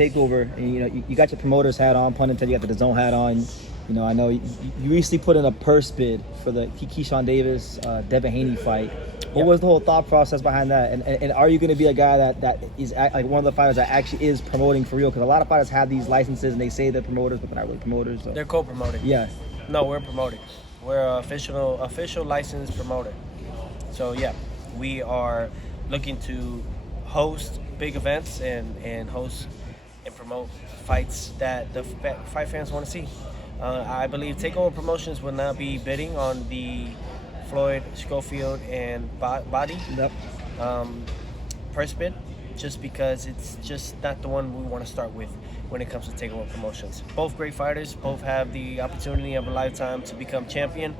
Takeover, and you got your promoter's hat on, pun intended. You got the DAZN hat on. I know you recently put in a purse bid for the Keyshawn Davis, Devin Haney fight. What was the whole thought process behind that? And are you going to be a guy that is like one of the fighters that actually is promoting for real? Because a lot of fighters have these licenses and they say they're promoters, but they're not really promoters. So. They're co-promoting. Yeah. No, we're promoting. We're an official licensed promoter. So yeah, we are looking to host big events and host and promote fights that the fight fans want to see. I believe Takeover Promotions will not be bidding on the Floyd, Schofield, and Body purse bid, just because it's just not the one we want to start with when it comes to Takeover Promotions. Both great fighters, both have the opportunity of a lifetime to become champion.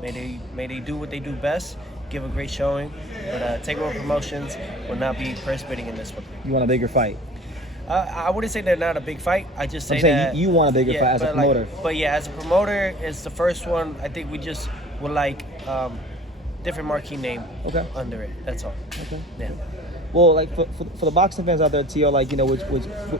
May they do what they do best, give a great showing. But Takeover Promotions will not be purse bidding in this one. You want a bigger fight? I wouldn't say they're not a big fight. I just say that you want a bigger fight as a promoter. But yeah, as a promoter, it's the first one. I think we just would like different marquee name under it. That's all. Okay. Yeah. Well, like for the boxing fans out there, Tio, like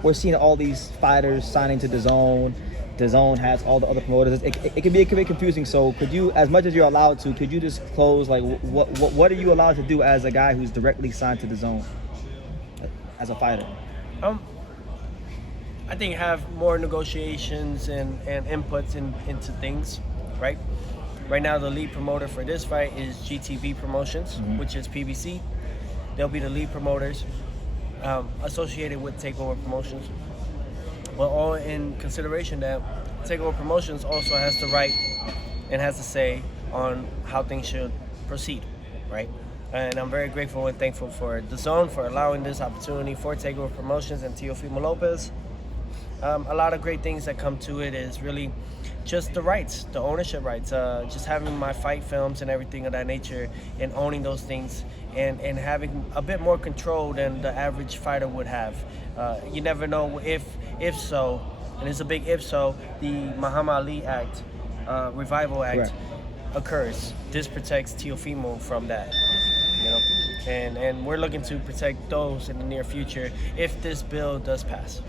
we're seeing all these fighters signing to DAZN has all the other promoters. It can be a bit confusing. So could you, as much as you're allowed to, could you disclose like what are you allowed to do as a guy who's directly signed to DAZN as a fighter? I think have more negotiations and inputs into things, right? Right now, the lead promoter for this fight is GTV Promotions, which is PBC. They'll be the lead promoters associated with Takeover Promotions. But all in consideration that Takeover Promotions also has the right and has to say on how things should proceed, right? And I'm very grateful and thankful for DAZN for allowing this opportunity for Takeover Promotions and Teofimo Lopez. A lot of great things that come to it is really just the rights, the ownership rights, just having my fight films and everything of that nature and owning those things and having a bit more control than the average fighter would have. You never know if so, and it's a big if so, the Muhammad Ali Act, Revival Act occurs. This protects Teofimo from that, and we're looking to protect those in the near future if this bill does pass.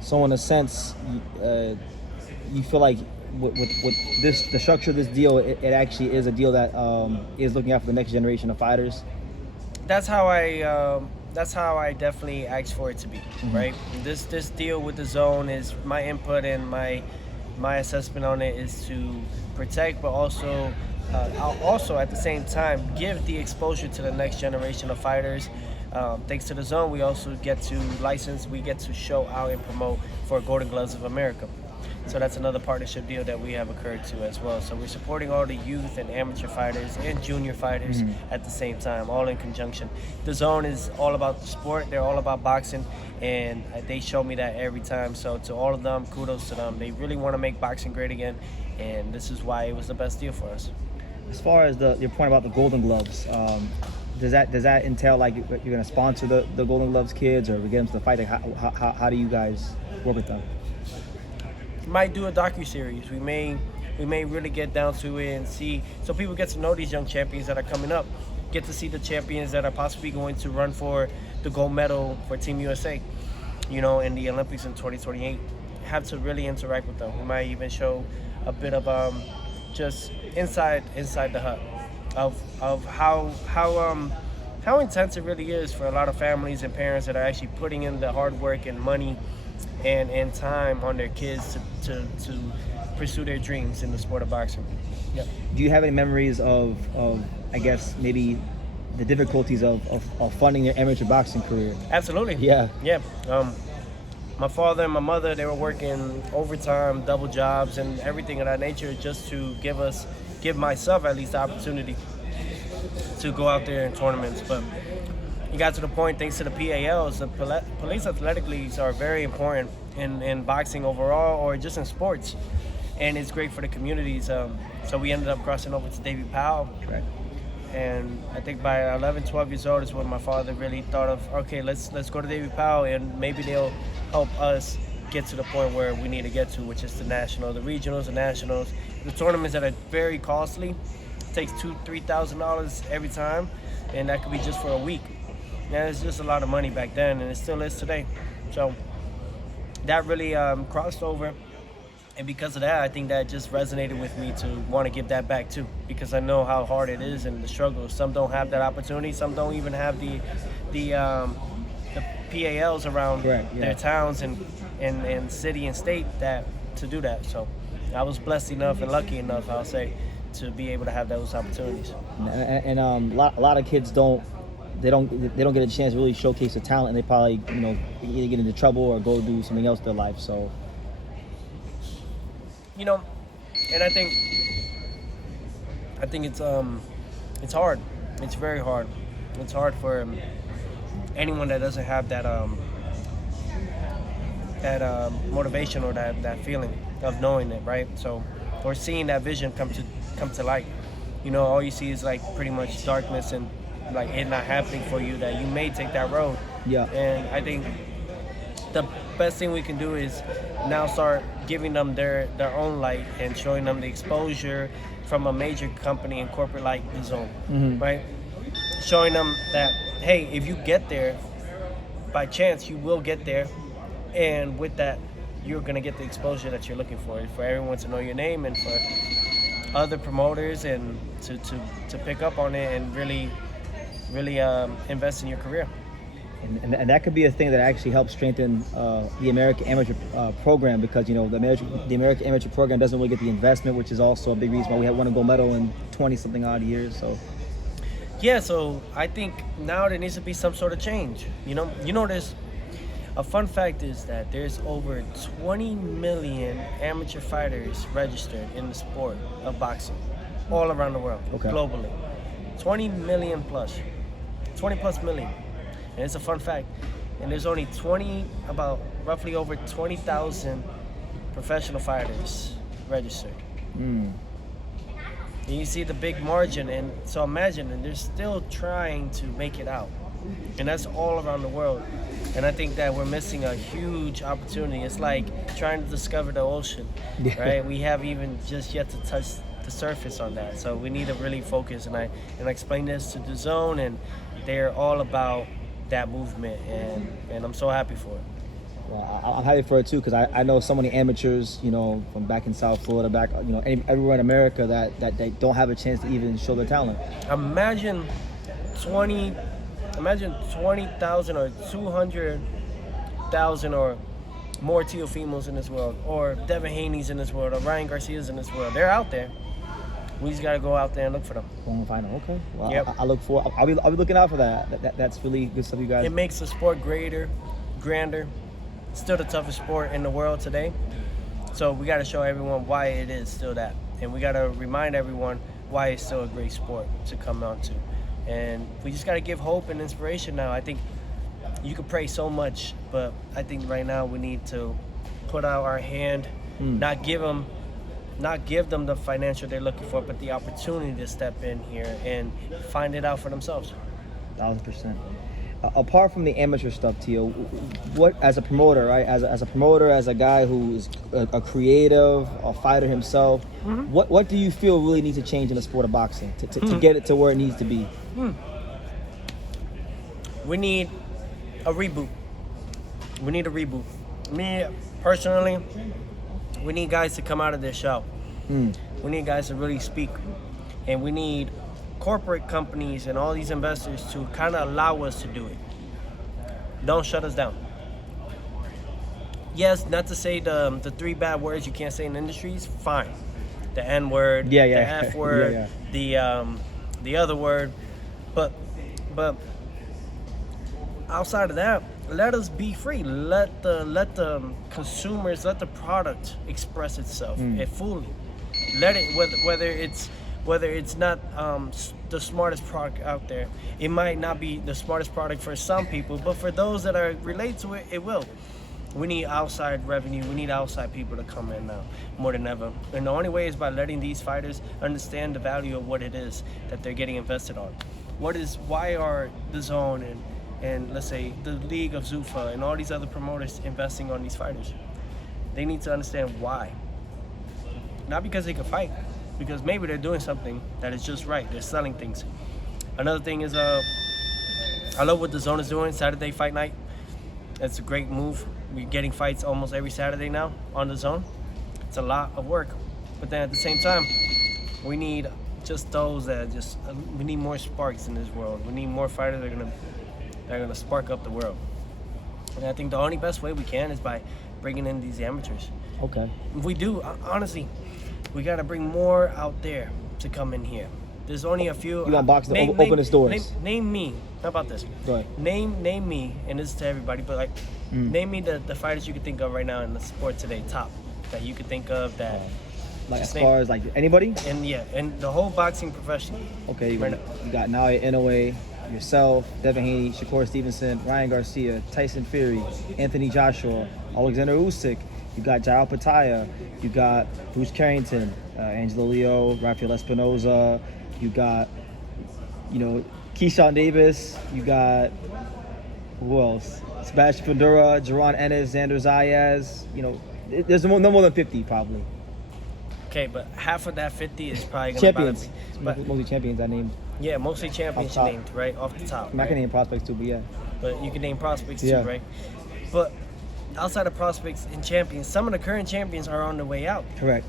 So in a sense, you feel like with this, the structure of this deal, it actually is a deal that is looking out for the next generation of fighters. That's how I definitely asked for it to be, right? This deal with DAZN is my input and my assessment on it is to protect, but also at the same time give the exposure to the next generation of fighters. Thanks to DAZN, we also get to license, we get to show out and promote for Golden Gloves of America. So that's another partnership deal that we have occurred to as well. So we're supporting all the youth and amateur fighters and junior fighters at the same time, all in conjunction. DAZN is all about the sport, they're all about boxing, and they show me that every time. So to all of them, kudos to them. They really want to make boxing great again, and this is why it was the best deal for us. As far as your point about the Golden Gloves, does that entail like you're going to sponsor the Golden Gloves kids, or we get them to the fight? Like how do you guys work with them? Might do a docu-series. We may really get down to it and see, so people get to know these young champions that are coming up, get to see the champions that are possibly going to run for the gold medal for Team USA, in the Olympics in 2028. Have to really interact with them. We might even show a bit of just inside the hut of how intense it really is for a lot of families and parents that are actually putting in the hard work and money and time on their kids to pursue their dreams in the sport of boxing. Yeah. Do you have any memories of I guess maybe the difficulties of funding your amateur boxing career? Absolutely. Yeah. Yeah. My father and my mother, they were working overtime, double jobs, and everything of that nature just to give myself at least the opportunity to go out there in tournaments. But you got to the point, thanks to the PALs, the police athletic leagues are very important in boxing overall or just in sports. And it's great for the communities. So we ended up crossing over to Davy Powell. Right. And I think by 11, 12 years old is when my father really thought of, okay, let's go to Davy Powell and maybe they'll help us get to the point where we need to get to, which is the national, the regionals, the nationals, the tournaments that are very costly. It takes $2,000-$3,000 every time, and that could be just for a week. Yeah, it's just a lot of money back then, and it still is today. So that really crossed over. And because of that, I think that just resonated with me to want to give that back too, because I know how hard it is and the struggle. Some don't have that opportunity. Some don't even have the PALs around their towns and city and state that to do that. So I was blessed enough and lucky enough, I'll say, to be able to have those opportunities. And a lot of kids don't get a chance to really showcase their talent, and they probably either get into trouble or go do something else in their life. So. And I think it's hard. It's very hard. It's hard for anyone that doesn't have that motivation or that feeling of knowing it, right? So, or seeing that vision come to light. All you see is like pretty much darkness and like it not happening for you, that you may take that road. Yeah. And I think the best thing we can do is now start giving them their own light and showing them the exposure from a major company and corporate like DAZN, right? Showing them that, hey, if you get there, by chance you will get there, and with that, you're gonna get the exposure that you're looking for everyone to know your name and for other promoters and to pick up on it and really invest in your career. And that could be a thing that actually helps strengthen the American Amateur program, because the American Amateur program doesn't really get the investment, which is also a big reason why we have won a gold medal in 20-something odd years. So yeah, so I think now there needs to be some sort of change. There's a fun fact is that there's over 20 million amateur fighters registered in the sport of boxing all around the world, globally. 20 million plus, 20 plus million. And it's a fun fact. And there's only roughly over 20,000 professional fighters registered. And you see the big margin, and so imagine, and they're still trying to make it out. And that's all around the world. And I think that we're missing a huge opportunity. It's like trying to discover the ocean, right? We have even just yet to touch the surface on that. So we need to really focus. And I explained this to DAZN, and they're all about that movement, and I'm so happy for it. Well, I'm happy for it too, because I know so many amateurs, from back in South Florida, everywhere in America that they don't have a chance to even show their talent. Imagine 20,000 or 200,000 or more Teofimos in this world, or Devin Haney's in this world, or Ryan Garcia's in this world. They're out there. We just gotta go out there and look for them. Go and find them. Okay. Well, yep. I look for. I'll be looking out for that. That's really good stuff, you guys. It makes the sport greater, grander. Still the toughest sport in the world today. So we gotta show everyone why it is still that, and we gotta remind everyone why it's still a great sport to come on to. And we just gotta give hope and inspiration now. I think you can pray so much, but I think right now we need to put out our hand, not give them the financial they're looking for, but the opportunity to step in here and find it out for themselves. 1,000%. Apart from the amateur stuff, Teo, what, as a promoter, right? As a promoter, as a guy who is a creative, a fighter himself, what do you feel really needs to change in the sport of boxing to get it to where it needs to be? We need a reboot. Me, personally, we need guys to come out of their shell. We need guys to really speak. And we need corporate companies and all these investors to kind of allow us to do it. Don't shut us down. Yes, not to say the three bad words you can't say in industries, fine. The N word, the F word, the other word, but outside of that, let us be free. Let the consumers, let the product express itself fully. Let it, whether it's not the smartest product out there. It might not be the smartest product for some people, but for those that are related to it, it will. We need outside revenue. We need outside people to come in now more than ever. And the only way is by letting these fighters understand the value of what it is that they're getting invested on. Why are DAZN and let's say the League of Zuffa and all these other promoters investing on these fighters? They need to understand why. Not because they can fight, because maybe they're doing something that is just right. They're selling things. Another thing is, I love what DAZN is doing, Saturday Fight Night. It's a great move. we're getting fights almost every Saturday now on the DAZN. It's a lot of work, but then at the same time, we need just those that we need more sparks in this world. We need more fighters that are gonna spark up the world. And I think the only best way we can is by bringing in these amateurs. Okay. If we do, honestly, we gotta bring more out there to come in here. There's only a few. You want boxing to open its doors. Name me. How about this? Go ahead. Name me, and this is to everybody, but like, name me the fighters you could think of right now in the sport today, top, that you could think of that. Like as far as like anybody? And the whole boxing profession. Okay, you got Naoya Inoue, yourself, Devin Haney, Shakur Stevenson, Ryan Garcia, Tyson Fury, Anthony Joshua, Alexander Usyk. You got Jairo Pataya. You got Bruce Carrington, Angelo Leo, Rafael Espinoza. You got, Keyshawn Davis. You got, who else? Sebastian Fundora, Jaron Ennis, Xander Zayas. There's no more than 50 probably. Okay, but half of that 50 is probably going champions. to bother me. Mostly champions I named. Yeah, mostly champions you named, right? Off the top. I can name prospects too, but yeah. But you can name prospects too, right? But outside of prospects and champions, some of the current champions are on the way out. Correct.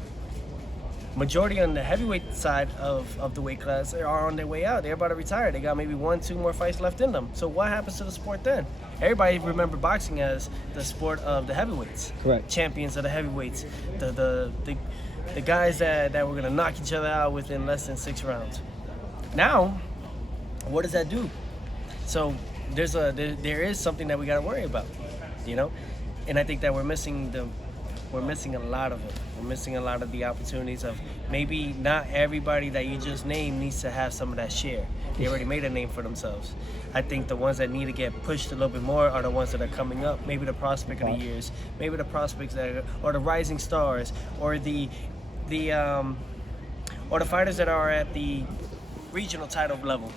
Majority on the heavyweight side of the weight class are on their way out. They're about to retire. They got maybe 1-2 more fights left in them. So what happens to the sport then? Everybody remember boxing as the sport of the heavyweights. Correct. Champions of the heavyweights. The guys that were gonna knock each other out within less than 6 rounds. Now, what does that do? So there is something that we gotta worry about, and I think that we're missing a lot of it. We're missing a lot of the opportunities of maybe not everybody that you just named needs to have some of that share. They already made a name for themselves. I think the ones that need to get pushed a little bit more are the ones that are coming up. Maybe the prospect of the years, maybe the prospects or the rising stars, or the fighters that are at the regional title level.